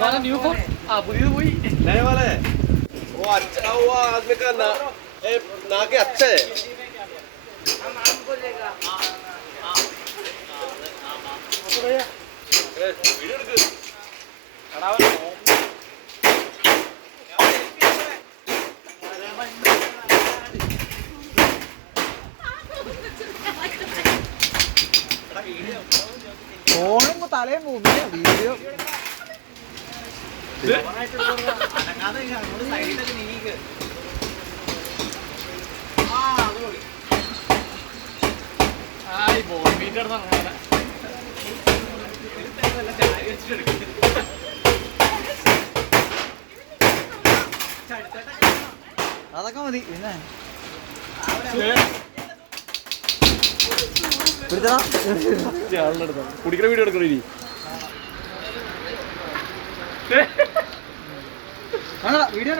new phone पुതിയത് പോയി नए वाला है वो अच्छा हुआ आदमी का ना ना के अच्छा है हम आपको लेगा वीडियो എടുക്ക് ഫോണും തലയും പോകുന്നില്ല വീഡിയോ അതൊക്കെ മതി പിന്നെ കുടിക്കുന്ന വീഡിയോ എടുക്കണോ ഇനി വീഡിയോ